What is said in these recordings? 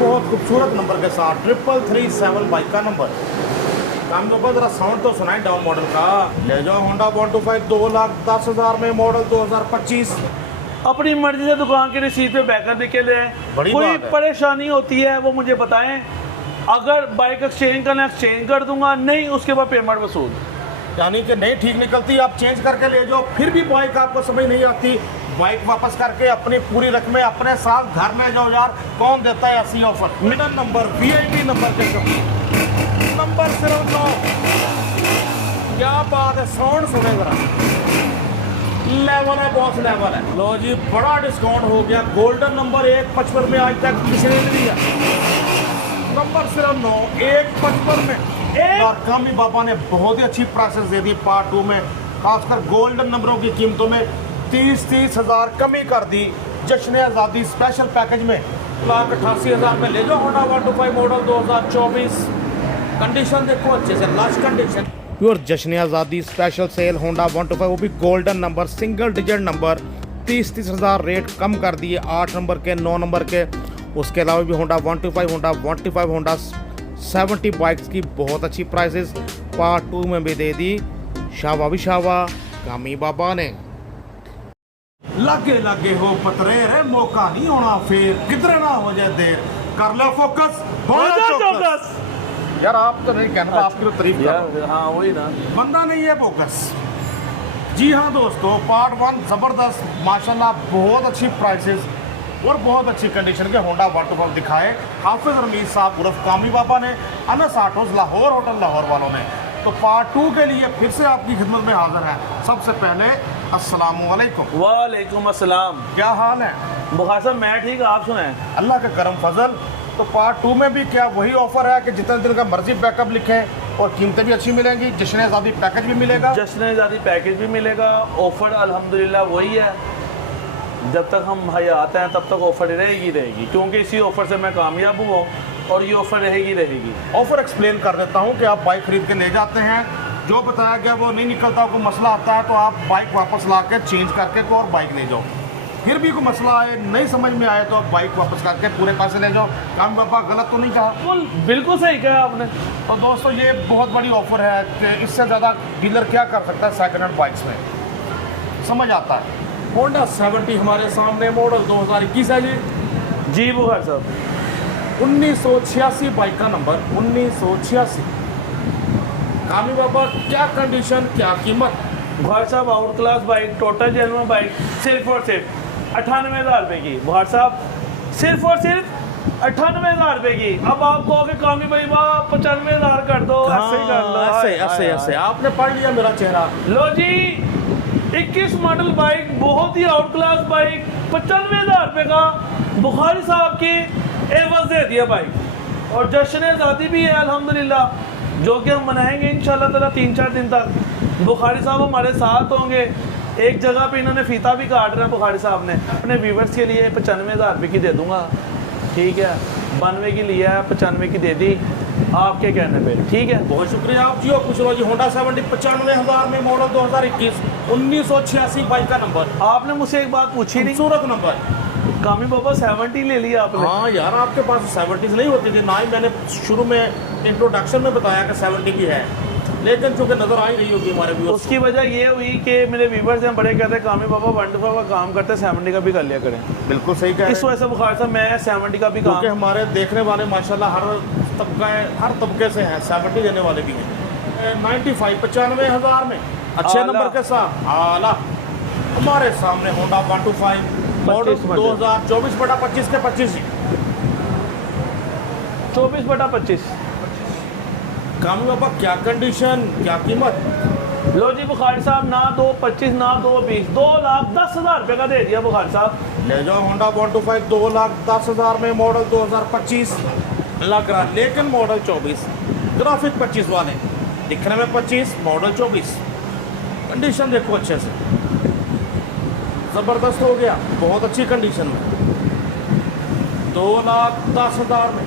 बहुत खूबसूरत नंबर के साथ 3337 बाइक का नंबर। काम नंबर जरा साउंड तो सुनाई डाउन मॉडल का। ले जाओ होंडा 125 2,10,000 में मॉडल 2025। अपनी मर्जी से दुकान की रसीद पे बैकर निकल रहे हैं। बड़ी कोई बात है। परेशानी होती है वो मुझे बताएं। अगर बाइक एक्सचेंज करना एक्सचेंज कर दूंगा, नहीं उसके बाद पेमेंट वसूल। यानी कि नहीं ठीक निकलती आप चेंज करके ले जाओ, फिर भी बाइक आपको समझ नहीं आती, बाइक वापस करके अपनी पूरी रकमें अपने साथ घर ले जाओ यार। कौन देता है ऐसी offer? Middle number VIP number के नंबर सिर्फ 9। क्या बात है, साउंड सुने जरा। लेवल है, बॉस लेवल है। लो जी, बड़ा डिस्काउंट हो गया। गोल्डन नंबर 155 में आज तक किसी ने नहीं दिया। नंबर सिर्फ 9 155 में। और कामी बाबा ने बहुत ही अच्छी प्राइसेस दे दी पार्ट 2 में, खासकर गोल्डन नंबरों की कीमतों में 30 हज़ार कमी कर दी। जश्न आज़ादी स्पेशल पैकेज में 1,88,000 में ले जाओ होंडा 125 मॉडल 2024। कंडीशन देखो अच्छे से, लास्ट कंडीशन। प्योर जश्न आज़ादी स्पेशल सेल होंडा 125, वो भी golden number, single digit number. 30 हज़ार रेट कम कर दिए, 8 नंबर के, 9 नंबर के। उसके अलावा भी होंडा 125 होंडा 70 बाइक्स की बहुत अच्छी प्राइसेस पार्ट 2 में भी दे दी। शावा भी शावा कामी बाबा ने। लगे लगे हो पतरे रे, मौका नहीं होना फिर, किधर ना हो जाए देर, कर लो फोकस, हो जा चौकस। यार आप तो नहीं कहना, आपकी तो तारीफ कर। हाँ वही ना, बंदा नहीं है फोकस। जी हाँ दोस्तों, पार्ट 1 ज़बरदस्त माशाल्लाह, बहुत अच्छी प्राइसेस और बहुत अच्छी कंडीशन के होंडा 125 दिखाए हाफिज रमीज साहब उर्फ कामी बाबा ने, अनस ऑटोज लाहौर, होटल लाहौर वालों ने। तो पार्ट 2 के लिए फिर से आपकी खिदमत में हाजिर है। सबसे पहले अस्सलामु अलैकुम। वालेकुम अस्सलाम। क्या हाल है? बुखार साहब मैं ठीक, आप सुनाएं। अल्लाह का करम फजल। तो पार्ट 2 में भी क्या वही ऑफर है कि जितने दिन का मर्जी बैकअप लिखें और कीमतें भी अच्छी मिलेंगी, जश्न आज़ादी पैकेज भी मिलेगा? जश्न आज़ादी पैकेज भी मिलेगा। ऑफर अल्हम्दुलिल्लाह वही है, जब तक हम हयात हैं तब तक ऑफर रहेगी, क्योंकि इसी ऑफर से मैं कामयाब हुआ और ये ऑफर रहेगी। ऑफर एक्सप्लेन कर देता हूँ कि आप बाइक खरीद के ले जाते हैं, जो बताया गया वो नहीं निकलता, कोई मसला आता है तो आप बाइक वापस ला के चेंज करके को और बाइक ले जाओ। फिर भी कोई मसला आए, नहीं समझ में आए तो आप बाइक वापस करके पूरे पैसे ले जाओ। काम बाबा गलत तो नहीं कहा? बिल्कुल सही कहा आपने। तो दोस्तों ये बहुत बड़ी ऑफर है कि इससे ज़्यादा डीलर क्या कर सकता है सेकेंड हैंड बाइक्स में, समझ आता है। होंडा 70 हमारे सामने, मॉडल 2021 है जी बुखार साहब। 1986 बाइक का नंबर, 1986। कामी बाबा क्या कंडीशन, क्या कीमत? बुखार साहब out class bike, total genuine bike, सिर्फ और सिर्फ 98,000 रुपये की। बुखार साहब सिर्फ और सिर्फ 98,000 रुपये की। अब आप कहोगे कामी भाई वाह 95,000 कर दो, ऐसे ही कर लो। ऐसे आपने पढ़ लिया मेरा चेहरा। लो जी, 21 मॉडल बाइक, बहुत ही आउट क्लास बाइक, 95,000 रुपये का बुखारी साहब की एवज दे दिया बाइक। और जश्न आज़ादी भी है अल्हम्दुलिल्लाह, जो कि हम मनाएंगे इंशाल्लाह ताला 3-4 दिन तक। बुखारी साहब हमारे साथ होंगे। एक जगह पे इन्होंने फीता भी काट रहा है बुखारी साहब ने, अपने व्यूवर्स के लिए 95,000 रुपये की दे दूंगा, ठीक है। 92 की लिया है, 95 की दे दी आपके कहने पे, ठीक है। बहुत शुक्रिया आप जी। और कुछ लो जी, होंडा 70 95,000 में, मॉडल 2021, 1986 बाइक का नंबर। आपने मुझसे एक बात पूछी नहीं, खूबसूरत नंबर। कामी बाबा 70 ले लिया आपने? हाँ यार, आपके पास 70 नहीं होती थी ना, ही मैंने शुरू में इंट्रोडक्शन में बताया कि 70 की है, लेकिन चूंकि नजर आ ही रही होगी हमारे व्यूअर्स। उसकी वजह ये हुई कि मेरे व्यूवर्स हैं बड़े कहते हैं कामी बाबा 125 का काम करते हैं, 70 का भी कर लिया करें। बिल्कुल सही कह रहे हैं। इस वजह से बुखार साहब मैं 70 का भी काम, क्योंकि हमारे देखने वाले माशाल्लाह हर तबके से हैं, 70 देने वाले भी हैं। 95,000 में अच्छे नंबर के साथ आला हमारे सामने होंडा 125 मॉडल 2024/25 के 25 ही 24/25। कामी बाबा क्या कंडीशन, क्या कीमत? लो जी बुखारी साहब, ना 225 ना 220, 2,10,000 रुपये का दे दिया बुखारी साहब। ले जाओ होंडा 125 2,10,000 में, मॉडल 2025 लग रहा, लेकिन मॉडल 24, ग्राफिक 25 वाले, दिखने में 25, मॉडल 24। कंडीशन देखो अच्छे से, ज़बरदस्त हो गया, बहुत अच्छी कंडीशन में। 2,10,000 में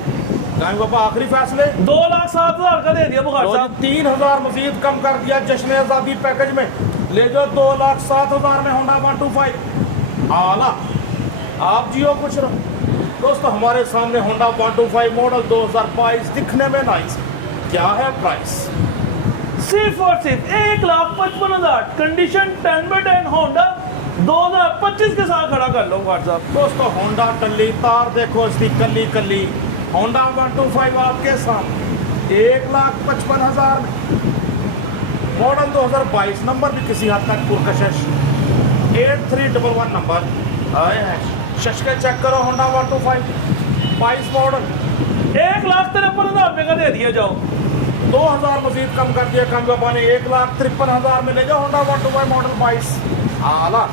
कामी बाबा आखिरी फैसले, 2,07,000 का दे दिया बुखारी साहब। 3,000 मजीद कम कर दिया जश्न आज़ादी पैकेज में। ले जाओ 2,07,000 में होंडा 125 आला। आप जियो कुछ दोस्तों हमारे सामने होंडा 125 मॉडल 2022 दिखने में नाइस, क्या है प्राइस? सिर्फ और सिर्फ 1,55,000 कंडीशन 10/10 होंडा 2025 के साथ खड़ा कर लो व्हाट्सएप। दोस्तों होंडा टल्ली तार देखो इसकी कली कली, होंडा 125 आपके सामने 1,55,000 में, मॉडल 2022, नंबर भी किसी हद तक पुरकशिश 8311 नंबर आए हैं। शशके चेक करो होंडा 125 22 मॉडल 1,53,000 रुपये का दे दिया जाओ। 2000 मजीद कम कर दिया कम बाबा ने, 1,53,000 में ले जाओ होंडा 125 मॉडल 22 आला।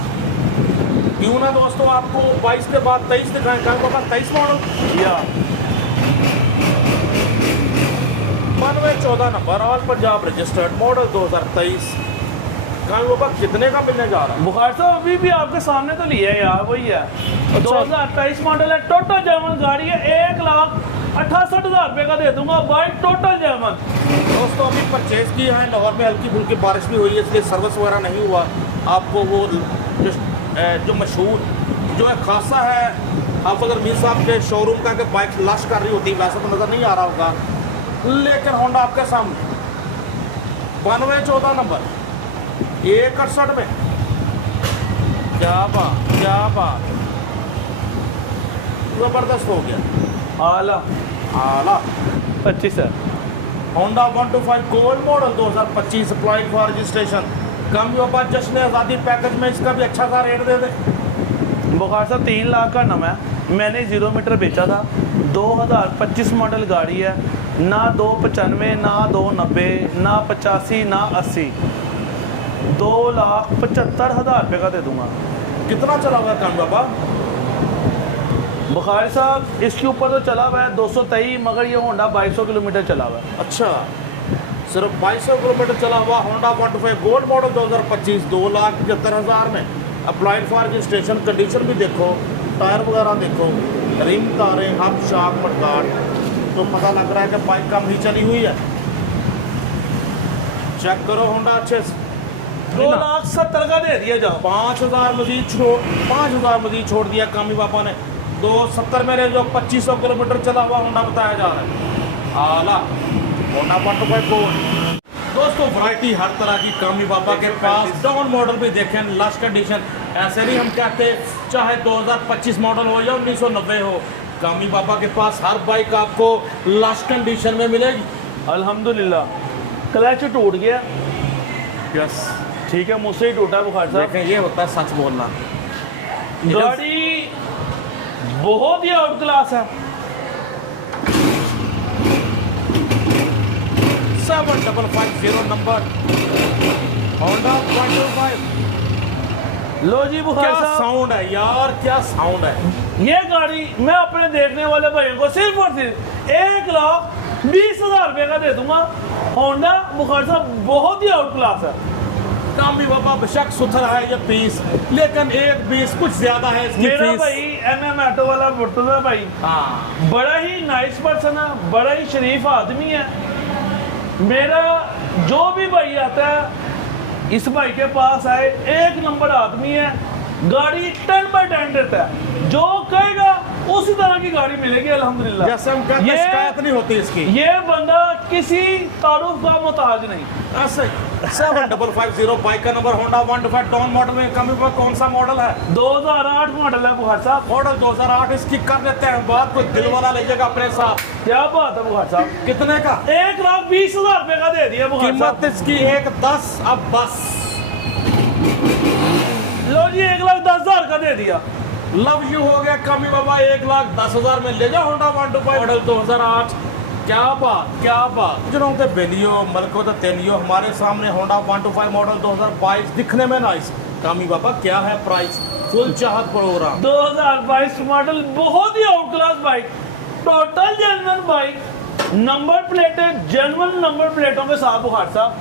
क्यों ना दोस्तों आपको 22 के बाद 23 दिखाएं, कम बाबा 23 मॉडल या 9214 number all Punjab registered model 2023, कम बाबा कितने का मिलने जा रहा है? बुखार साहब अभी भी आपके सामने तो लिया है यार, वही है 2023 मॉडल है, टोटल जर्मन गाड़ी है, 1,68,000 रुपये का दे दूंगा बाइक टोटल जर्मन। दोस्तों अभी परचेज की है, लाहौर में हल्की फुल्की बारिश भी हुई है इसलिए सर्विस वगैरह नहीं हुआ। आपको वो जो मशहूर जो है खासा है, आप अगर मीर साहब के शोरूम का बाइक लश कर रही होती वैसे तो नज़र नहीं आ रहा होगा, लेकिन होंडा आपके सामने 9214 नंबर 168 में, क्या बात ज़बरदस्त हो गया, आला आला। 25 है Honda 125 gold model 2025 applied for registration, कम बाबा जश्न आज़ादी पैकेज में इसका भी अच्छा सा रेट दे दे। बुखार साहब 3 लाख का नाम है, मैंने 0 मीटर बेचा था, 2025 मॉडल गाड़ी है, ना 295 ना 290 ना 85 ना 80, 2,75,000 रुपये का दे दूंगा। कितना चला हुआ है कम बाबा? बुखारी साहब इसके ऊपर तो चला हुआ है 223, मगर ये होंडा 2200 किलोमीटर चला हुआ है। अच्छा, सिर्फ 2200 किलोमीटर चला हुआ होंडा 125 गोल्ड मॉडल 2025 2,75,000 में अप्लाइड फॉर रजिस्ट्रेशन। कंडीशन भी देखो, टायर वगैरह देखो, रिम तारे हब शाक मडगार्ड, तो पता लग रहा है कि बाइक कम ही चली हुई है। चेक करो होंडा अच्छे से, 2,70,000 का दे दिया जाओ। 5,000 मजीद छोड़ दिया कामी बाबा ने, 270 मेरे जो 2500 किलोमीटर चला हुआ होंडा बताया जा रहा है, आला होंडा 125 गोल्ड। दोस्तों वैरायटी हर तरह की कामी बाबा के पास, डाउन मॉडल भी देखें, लश कंडीशन, ऐसे नहीं हम कहते चाहे 2025 मॉडल हो या 1990 हो, कामी बाबा के पास हर बाइक आपको लश कंडीशन में मिलेगी। अल्हम्दुलिल्लाह क्लच टूट गया, यस ठीक है, मुझसे ही टूटा बुखार साहब। देखें ये होता है सच बोलना। गाड़ी बहुत ही आउट क्लास है, 7550 नंबर होंडा 125। लो जी बुखार क्या साहब, साउंड है यार, क्या साउंड है। ये गाड़ी मैं अपने देखने वाले भाइयों को सिर्फ और सिर्फ 1,20,000 रुपये का दे दूंगा। होंडा बुखार साहब बहुत ही आउट क्लास है। काम भी बाबा बेशक सुथरा है ये पीस, लेकिन एक पीस कुछ ज्यादा है इसकी मेरा फीस। भाई MM ऑटो वाला मुर्तजा भाई हाँ बड़ा ही नाइस पर्सन है, बड़ा ही शरीफ आदमी है। मेरा जो भी भाई आता है इस भाई के पास आए, एक नंबर आदमी है, गाड़ी 10/10 देता है, जो कहेगा उसी तरह की गाड़ी मिलेगी अल्हम्दुलिल्लाह। जैसे हम कहते हैं शिकायत नहीं होती इसकी। ये बंदा किसी तारुफ का मोहताज नहीं। ऐसे 7550 बाइक का नंबर होंडा 125 डाउन मॉडल में कमी पर कौन सा मॉडल है? 2008 मॉडल है बुखार साहब। मॉडल 2008, इसकी कर देते हैं बात, कोई दिल वाला लीजिएगा अपने साथ। क्या बात है बुखार साहब, कितने का? 1,20,000 रुपये का दे दिया बुखार कीमत साहब। इसकी 1,10,000। अब बस लो जी 1,10,000 का दे दिया। लव यू हो गया कमी बाबा, 1,10,000 में ले जाओ होंडा 125 मॉडल 2008। क्या बात जनों के बेलियो मलको तो तेलियो, हमारे सामने होंडा 125 मॉडल 2022 दिखने में नाइस। कामी बाबा क्या है प्राइस? फुल चाहत प्रोग्राम 2022 मॉडल बहुत ही out class bike, total genuine bike, number plated genuine number प्लेटों के साथ बुखार साहब।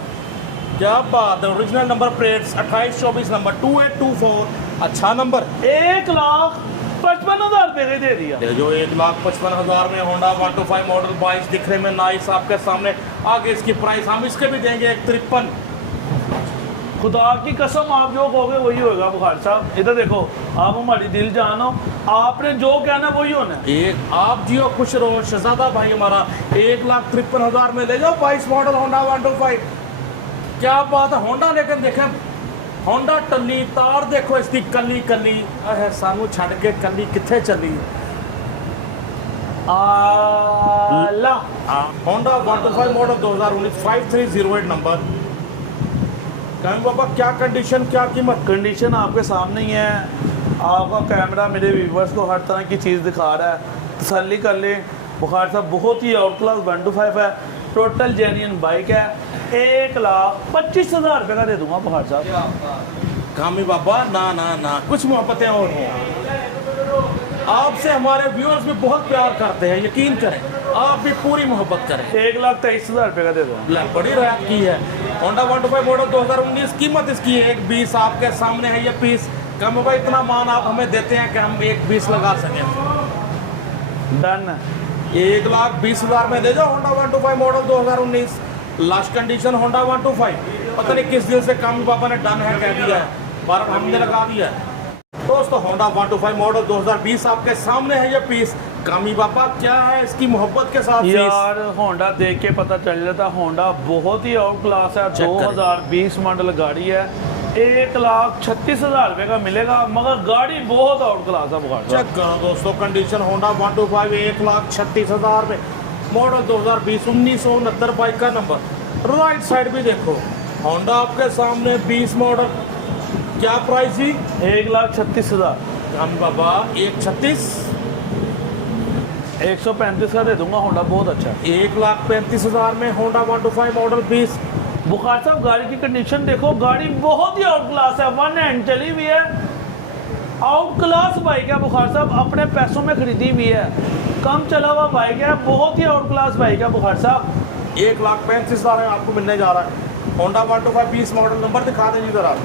क्या बात है, ओरिजिनल नंबर प्लेट्स 2824 नंबर 2824, अच्छा नंबर। 1,55,000 रुपये का दे दिया। जो 1,55,000 में होंडा 125 मॉडल 22 दिखने में नाइस आपके सामने। आगे इसकी प्राइस हम इसके भी देंगे 1,53। खुदा की कसम आप जो कहोगे वही होगा बुखारी साहब। इधर देखो, आप हमारी दिल जानो, आपने जो कहना वही होना है। एक आप जियो खुश रहो शहजादा भाई हमारा 1,53,000 में ले जाओ 22 मॉडल होंडा 125। क्या बात है होंडा, लेकिन देखें होंडा टली तार देखो इसकी कली कली सानू छड़ के कली किथे चली। आला होंडा 125 मॉडल 2019 5308 नंबर। कहीं बाबा क्या कंडीशन क्या कीमत? कंडीशन आपके सामने ही है, आपका कैमरा मेरे व्यूवर्स को हर तरह की चीज़ दिखा रहा है, तसल्ली कर ले। बुखारी साहब बहुत ही आउट क्लास 125 है, टोटल जेन्युइन बाइक है। 1,25,000 रुपये का दे दूंगा बुखारी साहब। कामी बाबा ना ना ना कुछ मोहब्बतें और हों। आपसे हमारे व्यूअर्स भी बहुत प्यार करते हैं, यकीन करें आप भी पूरी मोहब्बत करें। 1,23,000 रुपये का दे दूंगा। बड़ी राहत की है होंडा 125 मॉडल 2019। कीमत इसकी 1,20 आपके सामने है ये पीस। कम भाई इतना मान आप हमें देते हैं कि हम 1,20 लगा सकें। डन है। 1,20,000 में दे जाओ Honda 125 model 2019 last condition Honda 125। पता नहीं किस दिन से कामी पापा ने डन है कह दिया है, पर हमने लगा दिया है। दोस्तों होंडा 125 मॉडल 2020 आपके सामने है ये पीस। कामी पापा क्या है इसकी मोहब्बत के साथ यार होंडा देख के पता चल जाता, होंडा बहुत ही आउट क्लास है। 2020 मॉडल गाड़ी है, 1,36,000 रुपये का मिलेगा, मगर गाड़ी बहुत आउट क्लास है। बुखारी चेक करो दोस्तों कंडीशन होंडा 125 1,36,000 में मॉडल 2020 1969 बाइक का नंबर। राइट साइड भी देखो होंडा आपके सामने 20 मॉडल। क्या प्राइस ही? 1,36,000। हम बाबा 1,36 135 का दे दूंगा। होंडा बहुत अच्छा है। 1,35,000 में होंडा 125 मॉडल 20। बुखारी साहब गाड़ी की कंडीशन देखो, गाड़ी बहुत ही आउट क्लास है, 1 हैंड चली हुई है, आउट क्लास बाइक है। बुखारी साहब अपने पैसों में खरीदी हुई है, कम चला हुआ बाइक है, बहुत ही आउट क्लास बाइक है। बुखारी साहब 1,35,000 आपको मिलने जा रहा है होंडा 125 20 मॉडल। नंबर दिखा दें इधर आप।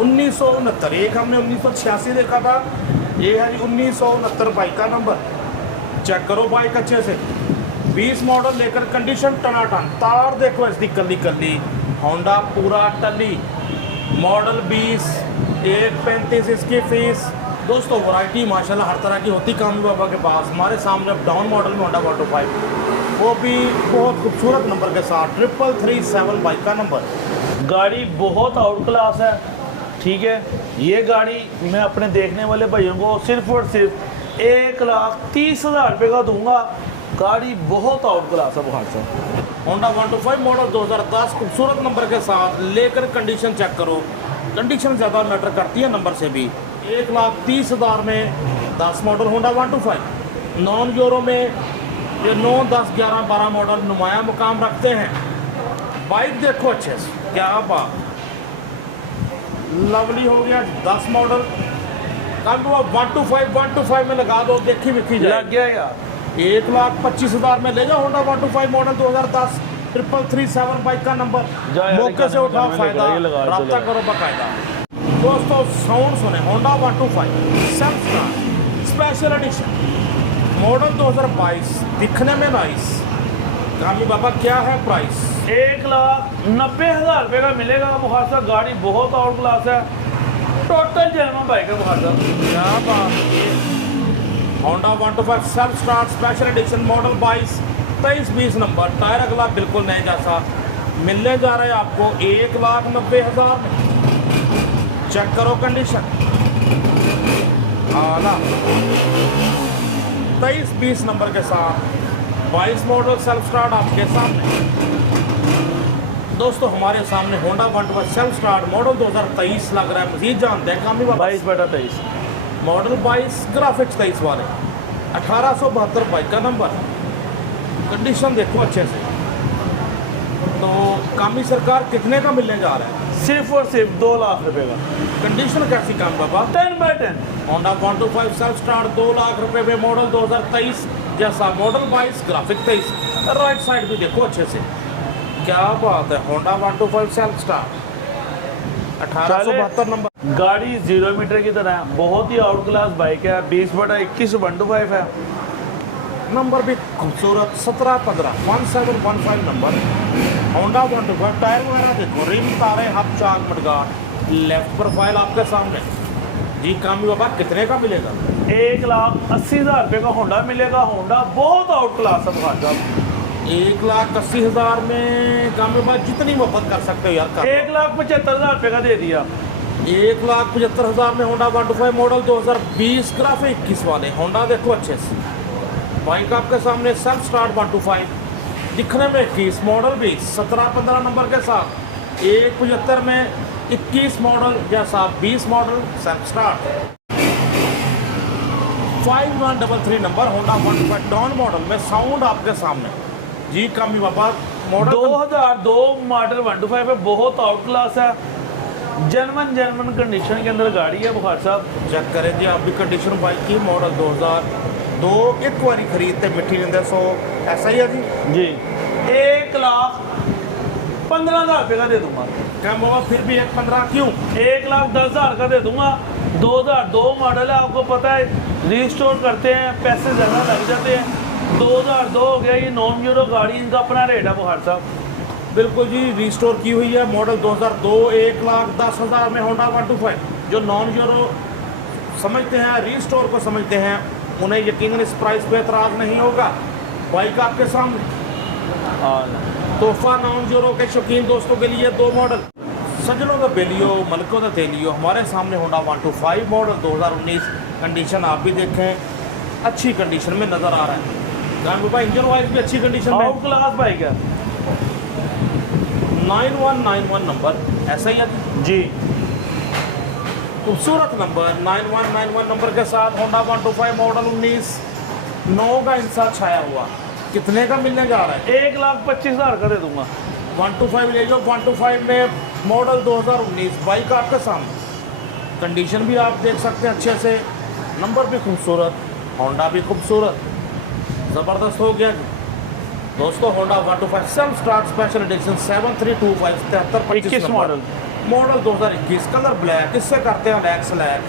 1969। एक हमने 1986 देखा था, ये है 1969 बाइक का नंबर। चेक करो बाइक अच्छे से, 20 मॉडल लेकर कंडीशन टनाटन। तार देखो इसकी कली कली, होंडा पूरा टली मॉडल 20 1,35 इसकी फीस। दोस्तों वैरायटी माशाल्लाह हर तरह की होती कामी बाबा के पास। हमारे सामने अब डाउन मॉडल में होंडा 125, वो भी बहुत खूबसूरत नंबर के साथ 3337 बाइक का नंबर। गाड़ी बहुत आउट क्लास है, ठीक है। ये गाड़ी मैं अपने देखने वाले भाइयों को सिर्फ और सिर्फ 1,30,000 रुपये का दूंगा। गाड़ी बहुत आउट क्लास है। बुखारी साहब होंडा 125 मॉडल 2010 खूबसूरत नंबर के साथ लेकर कंडीशन चेक करो, कंडीशन ज़्यादा मैटर करती है नंबर से भी। 1,30,000 में 10 मॉडल होंडा 125 नॉन यूरो में ये 9 10 11 12 मॉडल नुमाया मुकाम रखते हैं। बाइक देखो अच्छे से, क्या बात, लवली हो गया। 10 मॉडल कल वो 125 में लगा दो, देखी विखी जाए। लग गया यार। 1,25,000 में ले जाओ होंडा 125 मॉडल 2010 3337 बाइक का नंबर। मौके से उठाओ फायदा, रब्ता करो बाकायदा। दोस्तों साउंड सुने Honda 125 self special edition model 2022, दिखने में नाइस। कामी बाबा क्या है प्राइस? 1,90,000 रुपये का मिलेगा। बुखारी साहब गाड़ी बहुत आउट क्लास है, टोटल जेन्युइन बाइक है। बुखारी साहब क्या बात। Honda 125 self start special edition model 22 23-20 number. Tyre अगला बिल्कुल नए जैसा मिलने जा रहे हैं आपको 1,90,000 में। चेक करो कंडीशन आला 23-20 नंबर के साथ 22 मॉडल सेल्फ स्टार्ट आपके सामने। दोस्तों हमारे सामने होंडा 125 सेल्फ स्टार्ट मॉडल 2023 लग रहा है। मजीद जानते हैं कामी बाबा 22/23 मॉडल 22 ग्राफिक्स 23 वाले 1872 बाइक का नंबर। कंडीशन देखो अच्छे से। तो कामी सरकार कितने का मिलने जा रहा है? सिर्फ और सिर्फ 2 लाख रुपए का। कंडीशन कैसी काम बाबा? 10/10 होंडा 125 सेल्फ स्टार्ट 2 लाख रुपए में मॉडल 2023 जैसा मॉडल 22 ग्राफिक 23। राइट साइड भी देखो अच्छे से, क्या बात है। Honda 125 self start 1872 number. गाड़ी 0 मीटर की तरह है, बहुत ही आउट क्लास बाइक है। 20/21 125 है। नंबर भी खूबसूरत 1715 1715 नंबर। होंडा 125 टायर वगैरह देखो, रिम तारे, हब चाक मडगार्ड, लेफ्ट प्रोफाइल आपके सामने जी। कामी बाबा कितने का मिलेगा? 1,80,000 रुपये का होंडा मिलेगा। होंडा बहुत आउट क्लास है बुखार साहब। 1,80,000 में कामी बाबा जितनी मोहब्बत कर सकते हो यार कर। 1,75,000 रुपये का दे दिया। 1,75,000 में होंडा 125 मॉडल 2020 ग्राफिक 21 वाले। होंडा देखो अच्छे से, बाइक आपके सामने सेल्फ स्टार्ट 125, दिखने में 21, मॉडल भी 17-15 नंबर के साथ। 1,75 में 21 मॉडल जैसा 20 model self start. 5133 number Honda 125 डॉन मॉडल में साउंड आपके सामने जी। कामी बाबा मॉडल 2002 मॉडल 125 है, बहुत आउट क्लास है। जर्मन कंडीशन के अंदर गाड़ी है बुखार साहब। चेक करें जी आप भी कंडीशन बाइक की। मॉडल 2002, एक बारी खरीदते मिट्टी नहीं दे 100, ऐसा ही है जी। 1,15,000 रुपये का दे दूंगा। क्या बाबा फिर भी 1,15 क्यों? 1,10,000 का दे दूंगा। 2002 मॉडल है, आपको पता है रीस्टोर करते हैं, पैसे ज़्यादा लग जाते हैं। 2002 हो गया, ये नॉन यूरो गाड़ी, इनका अपना रेट है बुखार साहब। बिल्कुल जी, रिस्टोर की हुई है। मॉडल 2002, 1,10,000 में होंडा 125। जो नॉन यूरो समझते हैं, रिस्टोर को समझते हैं, उन्हें यकीनन इस प्राइस पे एतराज़ नहीं होगा। बाइक आपके सामने तोहफा नॉन यूरो के शौकीन दोस्तों के लिए 2 मॉडल, सजनों का बेलियो, मलकों का तेलियो। हमारे सामने होंडा 125 मॉडल 2019। कंडीशन आप भी देखें, अच्छी कंडीशन में नज़र आ रहा है। जान बाबा इंजन वाइज भी अच्छी कंडीशन में, आउट क्लास बाइक है। 9191 नंबर, ऐसा ही है जी। खूबसूरत नंबर 9191 नंबर के साथ होंडा 125 मॉडल 19, 9 का इंसा छाया हुआ। कितने का मिलने जा रहा है? 1,25,000 का दे दूंगा। 125 ले जाओ। 125 में मॉडल 2019, बाइक आपके सामने, कंडीशन भी आप देख सकते हैं अच्छे से, नंबर भी खूबसूरत, होंडा भी खूबसूरत, ज़बरदस्त हो गया दोस्तों। Honda 125 self start special edition 7325 7325 model 2021, colour black, इससे करते हैं लैक्स लैक।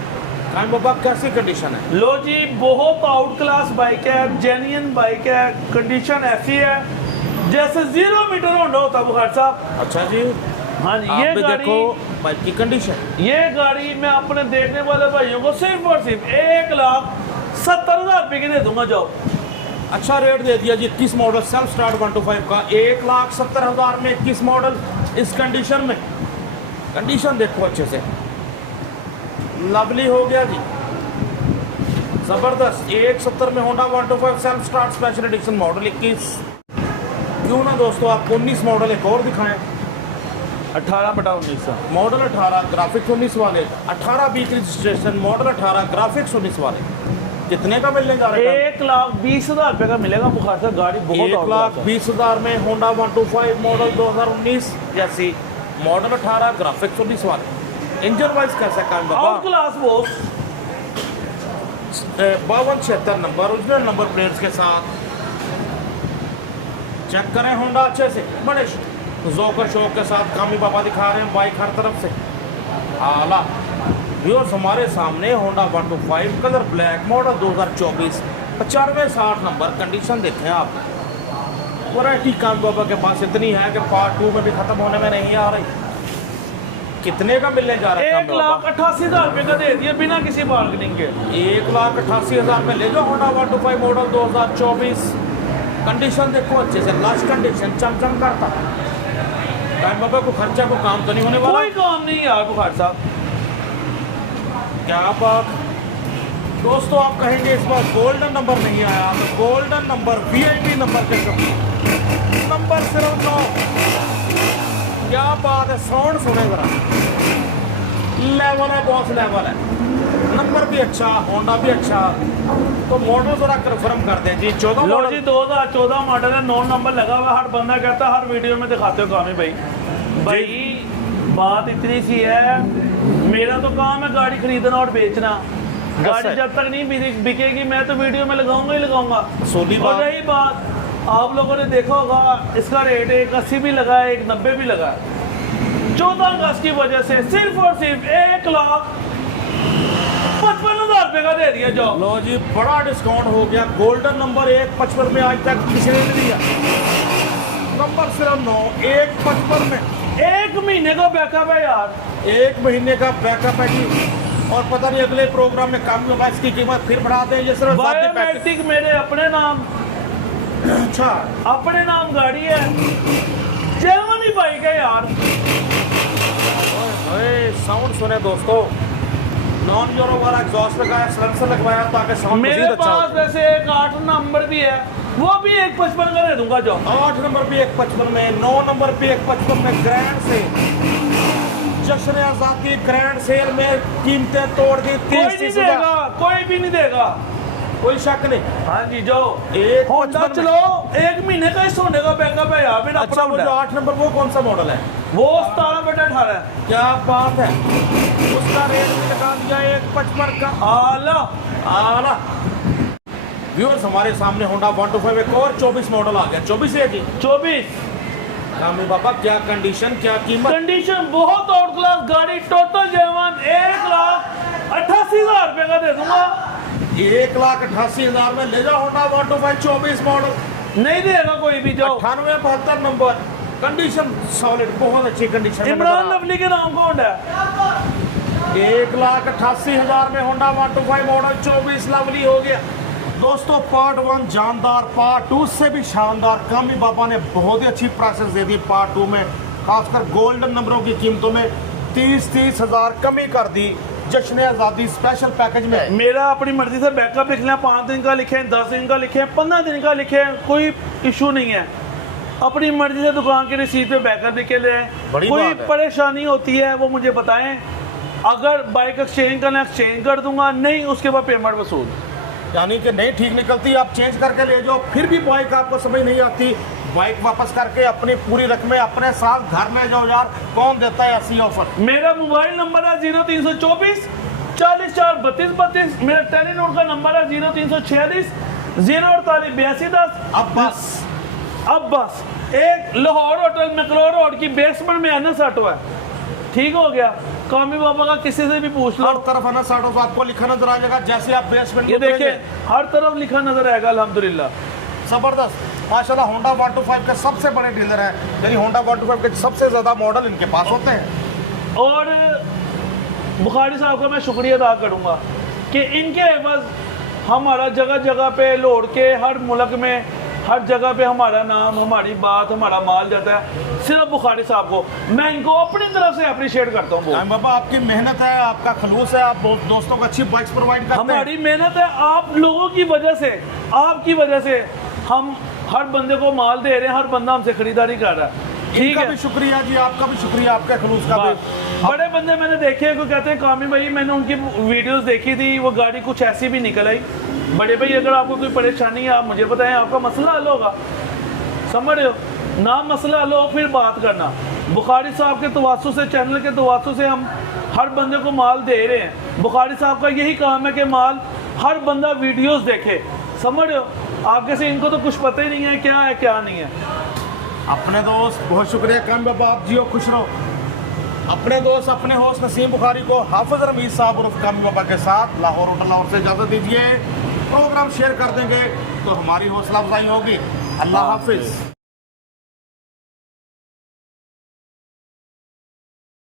कान बाबा कैसी कंडीशन है? लो जी, बहुत आउट क्लास बाइक है, जेन्युइन बाइक है। कंडीशन ऐसी है जैसे 0 मीटर होंडा होता है बुखार साहब। अच्छा जी, हाँ जी। आप ये भी गाड़ी देखो बाइक की कंडीशन। ये गाड़ी मैं अपने देखने वाले भाइयों को सिर्फ और सिर्फ 1,70,000 रुपये की दे दूंगा। जाओ, अच्छा रेट दे दिया जी। 21 मॉडल सेल्फ स्टार्ट 125 का 1,70,000 में 21 मॉडल इस कंडीशन में। कंडीशन देखो अच्छे से, लवली हो गया जी, ज़बरदस्त। 1,70 में Honda 125 self start special edition model 21। क्यों ना दोस्तों आपको 19 मॉडल एक और दिखाएं। 18/19 मॉडल 18 ग्राफिक्स 19 वाले, 18 बीक रजिस्ट्रेशन, मॉडल 18 ग्राफिक्स 19 वाले। कितने का मिलने जा रहा है? 1,20,000 रुपये का मिलेगा बुखार साहब। गाड़ी बहुत 1,20,000 में होंडा 125 मॉडल 2019 जैसी, मॉडल 18 ग्राफिक्स 19 वाले। इंजन वाइज कैसा काम बाबा? आउट क्लास बहुत। 5276 नंबर, ओरिजिनल नंबर प्लेट्स के साथ। चेक करें होंडा अच्छे से, बड़े ज़ौक़ शौक के साथ कामी बाबा दिखा रहे हैं बाइक हर तरफ से आला। व्यूअर्स हमारे सामने Honda 125 colour black model 2024 9560 number. Condition देखें आप, वैरायटी कामी बाबा के पास इतनी है कि पार्ट 2 में भी ख़त्म होने में नहीं आ रही। कितने का मिलने जा रहा है? 1,88,000 रुपये का दे दिया बिना किसी बार्गेनिंग के। 1,88,000 में ले जाओ होंडा 125 मॉडल 2024। कंडीशन देखो अच्छे से, लास्ट कंडीशन चमचम करता। टाइम बाबा को खर्चा को काम तो नहीं होने वाला? कोई काम नहीं यार बुखार साहब। क्या बात दोस्तों, आप कहेंगे इस बार गोल्डन नंबर नहीं आया, तो गोल्डन नंबर VIP नंबर के शौकीन नंबर सिर्फ 9। क्या बात है, साउंड सुने जरा, लेवल है, बॉस लेवल है। नंबर भी अच्छा, होंडा भी अच्छा। तो मॉडल जरा कंफर्म कर दें जी। 14 लो मॉडल जी, 2014 मॉडल है, 9 नंबर लगा हुआ। हर बंदा कहता है, हर वीडियो में दिखाते हो काम है भाई। बात इतनी सी है, मेरा तो काम है गाड़ी खरीदना और बेचना। गाड़ी जब तक नहीं बिकेगी मैं तो वीडियो में लगाऊंगा ही लगाऊंगा। और रही बात, आप लोगों ने देखा होगा इसका रेट 1,80 भी लगा है, 1,90 भी लगा है। 14 अगस्त की वजह से सिर्फ और सिर्फ 1,55,000 रुपये का दे दिया। जाओ लो जी, बड़ा डिस्काउंट हो गया। गोल्डन नंबर 1,55 में आज तक किसी ने नहीं दिया। नंबर सिर्फ 9, 155 में 1 महीने का बैकअप है यार। 1 महीने का बैकअप है जी। और पता नहीं अगले प्रोग्राम में कम होगा, इसकी कीमत फिर बढ़ा दें। ये सिर्फ जाती पैकेज। बायोमेट्रिक मेरे अपने नाम, अच्छा, अपने नाम गाड़ी है, जर्मनी बाइक है यार। साउंड सुने दोस्तों, नॉन यूरो वाला एग्जॉस्ट लगाया, सिलेंसर लगवाया ताकि साउंड मेरे मजीद अच्छा पास हो। वैसे एक 8 नंबर भी है, वो भी 155 का दे दूंगा जो। 8 नंबर पे 155 में, 9 नंबर पे 155 में ग्रैंड से जश्न आजादी ग्रैंड सेल में कीमतें तोड़ दी। कोई नहीं देगा, कोई भी नहीं देगा, कोई शक नहीं। हाँ जी जो एक होंडा 55 चलो 1 महीने का इस होने का बैकअप है यार मेरा अच्छा, वो अपना जो होंडा। 8 नंबर वो कौन सा मॉडल है? वो 17/18 है। क्या बात है, उसका रेट भी लगा दिया 155 का। आला आला व्यूअर्स, हमारे सामने होंडा 125 एक और 24 मॉडल आ गया। 24 है जी 24 कामी बाबा, क्या कंडीशन, क्या कीमत? कंडीशन बहुत आउट क्लास गाड़ी, टोटल जेवन 1,88,000 रुपए का दे दूंगा। 1,88,000 में ले जाओ होंडा 125 24 मॉडल। नहीं देगा कोई भी जो। 9872 नंबर, कंडीशन सॉलिड, बहुत अच्छी कंडीशन में इमरान नजर आ लवली के नाम कौन है? 1,88,000 में होंडा 125 मॉडल 24 लवली हो गया। दोस्तों पार्ट 1 जानदार, पार्ट 2 से भी शानदार। कामी बाबा ने बहुत ही अच्छी प्राइसेस दे दी पार्ट 2 में, खासकर गोल्डन नंबरों की कीमतों में 30 हज़ार कमी कर दी जश्न आज़ादी स्पेशल पैकेज में। मेरा अपनी मर्जी से बैकअप लिख लें, 5 दिन का लिखें, 10 दिन का लिखें, 15 दिन का लिखें, कोई इशू नहीं है। अपनी मर्जी से दुकान की रिसीट पे बैकअप लिख के ले आएं। बड़ी कोई बात है। परेशानी होती है वो मुझे बताएं, अगर बाइक एक्सचेंज करना एक्सचेंज कर दूंगा, नहीं उसके बाद पेमेंट वसूल। यानी कि नहीं ठीक निकलती आप चेंज करके ले जाओ, फिर भी बाइक आपको समझ नहीं आती, बाइक वापस करके अपनी पूरी रकमें अपने साथ घर ले जाओ यार। कौन देता है ऐसी ऑफर? मेरा मोबाइल नंबर है 0324 44 32 32। मेरा टेलीनोट का नंबर है 0346 048 82 10। अब बस एक लाहौर होटल मैकलोर रोड की बेसमेंट में एनएस ऑटो है, ठीक हो गया। कामी बाबा का किसी से भी पूछ लो, हर तरफ एनएस ऑटो तो आपको लिखा नजर आ जाएगा। जैसे आप बेसमेंट ये देखिए हर तरफ लिखा नजर आएगा। अल्हम्दुलिल्लाह जबरदस्त माशाल्लाह। होंडा 125 के सबसे बड़े डीलर हैं, यानी होंडा 125 के सबसे ज्यादा मॉडल इनके पास होते हैं। और बुखारी साहब का मैं शुक्रिया अदा करूंगा कि इनके एवज हमारा जगह जगह पे लोड के हर मुल्क में हर जगह पे हमारा नाम, हमारी बात, हमारा माल जाता है सिर्फ बुखारी साहब को। मैं इनको अपनी तरफ से अप्रिशिएट करता हूँ। बाबा आपकी मेहनत है, आपका खलूस है, आप दोस्तों को अच्छी बाइक्स प्रोवाइड करते हैं। हमारी मेहनत है, आप लोगों की वजह से, आपकी वजह से हम हर बंदे को माल दे रहे हैं, हर बंदा हमसे खरीदारी कर रहा है। ठीक है, भी शुक्रिया जी, आपका भी शुक्रिया, आपके खलूस का भी। बड़े बंदे मैंने देखे को कहते हैं कामी भाई मैंने उनकी वीडियोस देखी थी, वो गाड़ी कुछ ऐसी भी निकल आई। बड़े भाई अगर आपको कोई परेशानी है आप मुझे बताएं, आपका मसला हल होगा। समझ रहे हो ना, मसला हल हो फिर बात करना। बुखारी साहब के तवासु से, चैनल के तवासु से हम हर बंदे को माल दे रहे हैं। बुखारी साहब का यही काम है कि माल हर बंदा वीडियोस देखे। समझ रहे हो, आगे से इनको तो कुछ पता ही नहीं है क्या है क्या नहीं है। अपने दोस्त बहुत शुक्रिया कामी बाबा, आप जियो खुश रहो। अपने दोस्त अपने होस्ट नसीम बुखारी को हाफिज रमीज साहब उर्फ कामी बाबा के साथ लाहौर होटल लाहौर से इजाज़त दीजिए। प्रोग्राम शेयर कर देंगे तो हमारी हौसला अफजाई होगी। अल्लाह हाफिज।